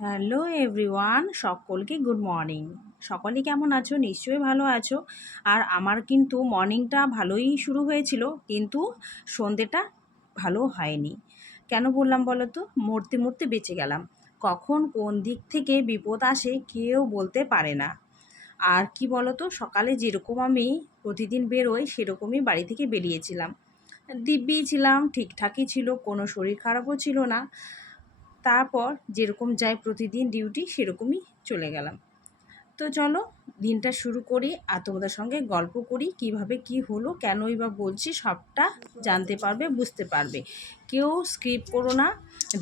Hello everyone, সকলকে good morning. সকলে কেমন আছো? নিশ্চয়ই ভালো আছো। আর আমার কিন্তু মর্নিংটা ভালোই শুরু হয়েছিল, কিন্তু সন্ধেটা ভালো হয়নি। কেন বললাম বলো তো? মরতে মরতে বেঁচে গেলাম। কখন কোন দিক থেকে বিপদ আসে কেউ বলতে পারে না। আর কি বলো তো, সকালে যেরকম আমি প্রতিদিন বেরোই সেরকমই বাড়ি থেকে বেরিয়েছিলাম। দিব্যি ছিলাম, ঠিকঠাকই ছিল, কোনো শরীর খারাপও ছিল না। তারপর যেরকম যাই প্রতিদিন ডিউটি সেরকমই চলে গেলাম। তো চলো দিনটা শুরু করি আর তোমাদের সঙ্গে গল্প করি কিভাবে কি হলো, কেনই বা বলছি সবটা জানতে পারবে, বুঝতে পারবে। কেউ স্কিপ করো না,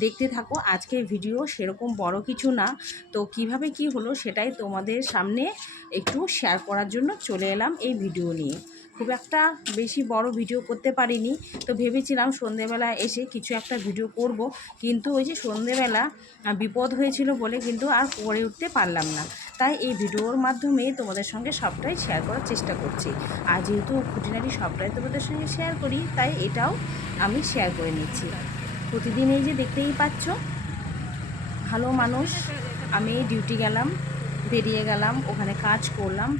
দেখতে থাকো। আজকের ভিডিও সেরকম বড় কিছু না, তো কিভাবে কি হলো সেটাই তোমাদের সামনে একটু শেয়ার করার জন্য চলে এলাম এই ভিডিও নিয়ে। খুব একটা বেশি বড় ভিডিও করতে পারিনি, তো ভেবেছিলাম সন্ধেবেলা এসে কিছু একটা ভিডিও করব, কিন্তু ওই যে সন্ধেবেলা বিপদ হয়েছিল বলে কিন্তু আর করে উঠতে পারলাম না। তাই এই ভিডিওর মাধ্যমে তোমাদের সঙ্গে সবটাই শেয়ার করার চেষ্টা করছি। আর যেহেতু খুঁটিনাটি সবটাই তোমাদের সঙ্গে শেয়ার করি, তাই এটাও আমি শেয়ার করে নিচ্ছি। প্রতিদিন এই যে দেখতেই পাচ্ছ, ভালো মানুষ, আমি ডিউটি গেলাম, বেরিয়ে গেলাম, ওখানে কাজ করলাম।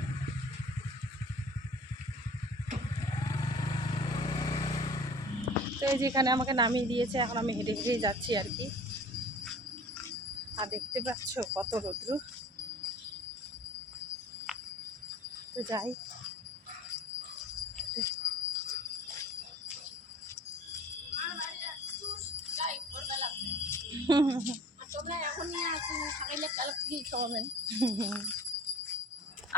তো এই যেখানে আমাকে নামিয়ে দিয়েছে, এখন আমি হেঁটে হেঁটেই যাচ্ছি আর কি। আর দেখতে পাচ্ছ কত রৌদ্র। তো যাই।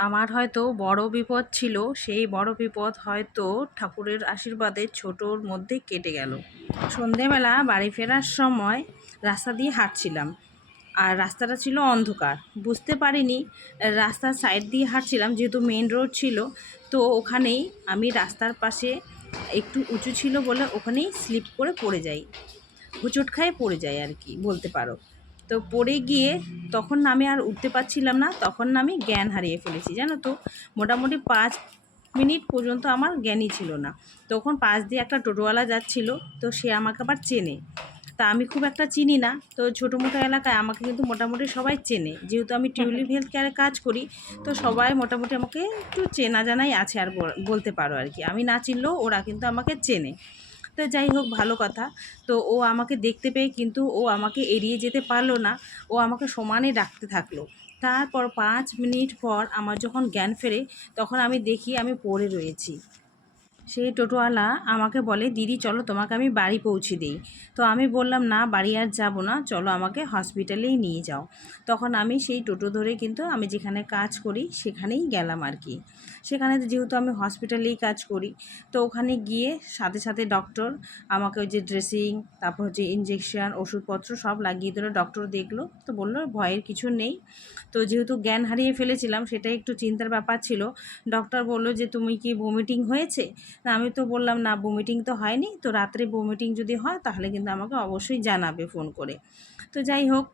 আমার হয়তো বড় বিপদ ছিল, সেই বড় বিপদ হয়তো ঠাকুরের আশীর্বাদে ছোটোর মধ্যে কেটে গেল। সন্ধেবেলা বাড়ি ফেরার সময় রাস্তা দিয়ে হাঁটছিলাম, আর রাস্তাটা ছিল অন্ধকার, বুঝতে পারিনি রাস্তার সাইড দিয়ে হাঁটছিলাম, যেহেতু মেন রোড ছিল। তো ওখানেই আমি রাস্তার পাশে একটু উঁচু ছিল বলে ওখানেই স্লিপ করে পড়ে যাই, হোঁচট খায় পড়ে যাই আর কি বলতে পারো। তো পড়ে গিয়ে তখন আমি আর উঠতে পারছিলাম না, তখন আমি জ্ঞান হারিয়ে ফেলেছি জানো তো। মোটামুটি 5 মিনিট পর্যন্ত আমার জ্ঞানই ছিল না। তখন পাশ দিয়ে একটা টোটোওয়ালা যাচ্ছিল, তো সে আমাকে আবার চেনে। তা আমি খুব একটা চিনি না, তো ছোটো মোটো এলাকায় আমাকে কিন্তু মোটামুটি সবাই চেনে, যেহেতু আমি টিউলিপ হেলথ কেয়ারে কাজ করি। তো সবাই মোটামুটি আমাকে একটু চেনা জানাই আছে আর বলতে পারো আর কি। আমি না চিনলেও ওরা কিন্তু আমাকে চেনে। তো যাই হোক, ভালো কথা। তো ও আমাকে দেখতে পেয়ে কিন্তু ও আমাকে এড়িয়ে যেতে পারলো না, ও আমাকে সমানে ডাকতে থাকলো। তারপর 5 মিনিট পর আমার যখন জ্ঞান ফেরে, তখন আমি দেখি আমি পড়ে রয়েছি। সেই টোটোওয়ালা আমাকে বলে, দিদি চলো তোমাকে আমি বাড়ি পৌঁছে দিই। তো আমি বললাম, না বাড়ি আর যাব না, চলো আমাকে হসপিটালেই নিয়ে যাও। তখন আমি সেই টোটো ধরে কিন্তু আমি যেখানে কাজ করি সেখানেই গেলাম আর কি। সেখানে যেহেতু আমি হসপিটালেই কাজ করি, তো ওখানে গিয়ে সাথে সাথে ডক্টর আমাকে ওই যে ড্রেসিং, তারপর হচ্ছে ইঞ্জেকশন, ওষুধপত্র সব লাগিয়ে দিল। ডক্টর দেখলো, তো বললো ভয়ের কিছু নেই। তো যেহেতু জ্ঞান হারিয়ে ফেলেছিলাম, সেটাই একটু চিন্তার ব্যাপার ছিল। ডক্টর বললো যে তুমি কি ভমিটিং হয়েছে? না, আমি তো বললাম না, ভমিটিং তো হয়নি। তো রাত্রে ভমিটিং যদি হয় তাহলে কিন্তু আমাকে অবশ্যই জানাবে ফোন করে। তো যাই হোক,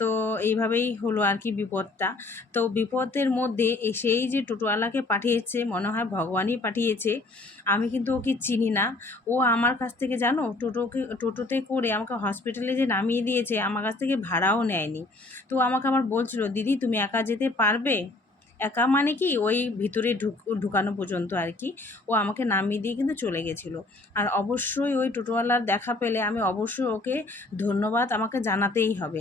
তো এইভাবেই হলো আর কি বিপদটা। তো বিপদের মধ্যে সেই যে টোটোওয়ালাকে পাঠিয়েছে, মনে হয় ভগবানই পাঠিয়েছে। আমি কিন্তু ওকে চিনি না। ও আমার কাছ থেকে জানো টোটোতে করে আমাকে হসপিটালে যে নামিয়ে দিয়েছে, আমার কাছ থেকে ভাড়াও নেয়নি। তো আমাকে আমার বলছিল, দিদি তুমি একা যেতে পারবে? একা মানে কি, ওই ভিতরে ঢুকানো পর্যন্ত আর কি। ও আমাকে নামিয়ে দিয়ে কিন্তু চলে গেছিলো। আর অবশ্যই ওই টোটোওয়ালার দেখা পেলে আমি অবশ্যই ওকে ধন্যবাদ আমাকে জানাতেই হবে।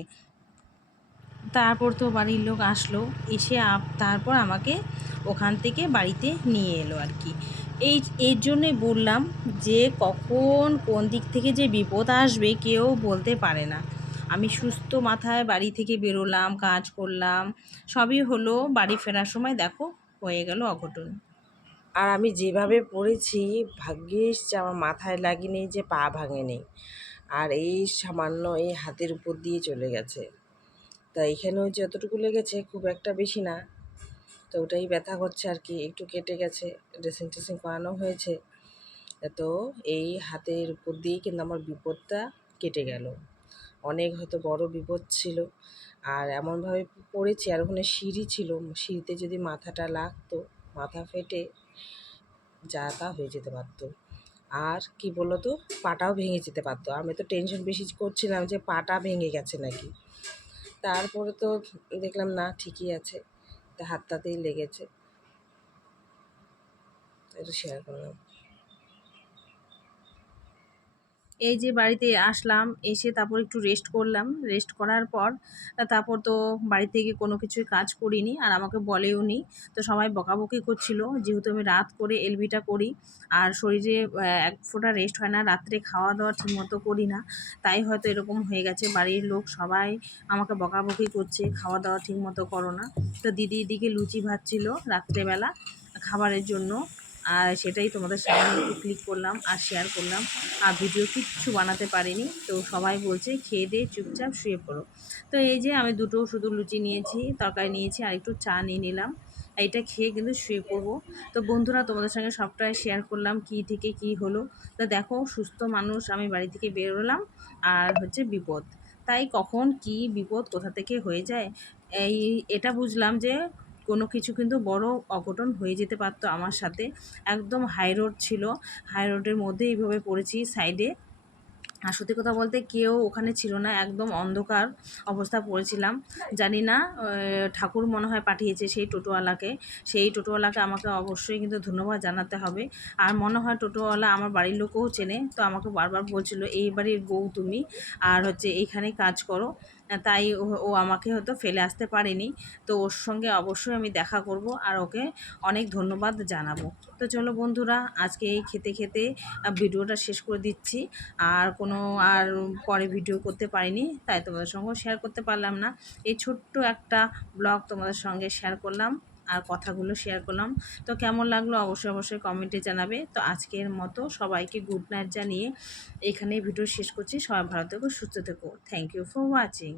তারপর তো বাড়ির লোক আসলো, এসে তারপর আমাকে ওখান থেকে বাড়িতে নিয়ে এলো আর কি। এর জন্যে বললাম যে কখন কোন দিক থেকে যে বিপদ আসবে কেউ বলতে পারে না। আমি সুস্থ মাথায় বাড়ি থেকে বেরোলাম, কাজ করলাম, সবই হলো। বাড়ি ফেরার সময় দেখো হয়ে গেল অঘটন। আর আমি যেভাবে পড়েছি, ভাগ্যিস যে আমার মাথায় লাগেনি, যে পা ভাঙেনি। আর এই সামান্য এই হাতের উপর দিয়ে চলে গেছে। তা এখানেও যতটুকু লেগেছে খুব একটা বেশি না, তো ওটাই ব্যথা করছে আর কি, একটু কেটে গেছে। ড্রেসিং টেসিং করানো হয়েছে। তো এই হাতের উপর দিয়েই কিন্তু আমার বিপদটা কেটে গেল। অনেক হয়তো বড় বিপদ ছিল। আর এমনভাবে পড়েছি, আর ওখানে সিঁড়ি ছিল, সিঁড়িতে যদি মাথাটা লাগতো, মাথা ফেটে যা তা হয়ে যেতে পারতো। আর কি বলো তো, পাটাও ভেঙে যেতে পারতো। আমি তো টেনশন বেশি করছিলাম যে পাটা ভেঙে গেছে নাকি। তারপরে তো দেখলাম না ঠিকই আছে, তা হাতটাতেই লেগেছে, এটা শেয়ার করলাম। এই যে বাড়িতে আসলাম, এসে তারপর একটু রেস্ট করলাম। রেস্ট করার পর তারপর তো বাড়ি থেকে কোনো কিছুই কাজ করিনি, আর আমাকে বলেও নি। তো সবাই বকাবকি করছিল, যেহেতু আমি রাত করে এলবিটা করি আর শরীরে এক ফোঁটা রেস্ট হয় না, রাত্রে খাওয়া দাওয়া ঠিকমতো করি না, তাই হয়তো এরকম হয়ে গেছে। বাড়ির লোক সবাই আমাকে বকাবকি করছে, খাওয়া দাওয়া ঠিকমতো করো না। তো দিদি এদিকে লুচি ভাজছিল রাত্রেবেলা খাবারের জন্য, আর সেটাই তোমাদের সামনে একটু ক্লিক করলাম আর শেয়ার করলাম। আর ভিডিও কিচ্ছু বানাতে পারিনি। তো সবাই বলছে খেয়ে দিয়ে চুপচাপ শুয়ে পড়ো। তো এই যে আমি দুটো শুধু লুচি নিয়েছি, তরকারি নিয়েছি, আর একটু চা নিয়ে নিলাম। এইটা খেয়ে কিন্তু শুয়ে পড়বো। তো বন্ধুরা, তোমাদের সঙ্গে সবটাই শেয়ার করলাম কী থেকে কী হলো। তো দেখো, সুস্থ মানুষ আমি বাড়ি থেকে বেরোলাম, আর হচ্ছে বিপদ। তাই কখন কি বিপদ কোথা থেকে হয়ে যায়, এটা বুঝলাম যে কোনো কিছু কিন্তু বড় অঘটন হয়ে যেতে পারতো আমার সাথে। একদম হাই রোড ছিল, হাই রোডের মধ্যে এইভাবে পড়েছি সাইডে। আর সত্যি কথা বলতে কেউ ওখানে ছিল না, একদম অন্ধকার অবস্থা পড়েছিলাম। জানি না ঠাকুর মনে হয় পাঠিয়েছে সেই টোটোওয়ালাকে। সেই টোটোওয়ালাকে আমাকে অবশ্যই কিন্তু ধন্যবাদ জানাতে হবে। আর মনে হয় টোটোওয়ালা আমার বাড়ির লোকও চেনে, তো আমাকে বারবার বলছিল এই বাড়ির বউ তুমি, আর হচ্ছে এইখানে কাজ করো। তাই ও আমাকে হয়তো ফেলে আসতে পারেনি। তো ওর সঙ্গে অবশ্যই আমি দেখা করব আর ওকে অনেক ধন্যবাদ জানাবো। তো চলো বন্ধুরা, আজকে এই খেতে খেতে ভিডিওটা শেষ করে দিচ্ছি। আর পরে ভিডিও করতে পারিনি, তাই তোমাদের সঙ্গেও শেয়ার করতে পারলাম না। এই ছোট্ট একটা ব্লগ তোমাদের সঙ্গে শেয়ার করলাম আর কথাগুলো শেয়ার করলাম। তো কেমন লাগলো অবশ্যই অবশ্যই কমেন্টে জানাবে। তো আজকের মতো সবাইকে গুড নাইট জানিয়ে এখানেই ভিডিও শেষ করছি। সবাই ভালো থেকো, সুস্থ থেকো। Thank you for watching.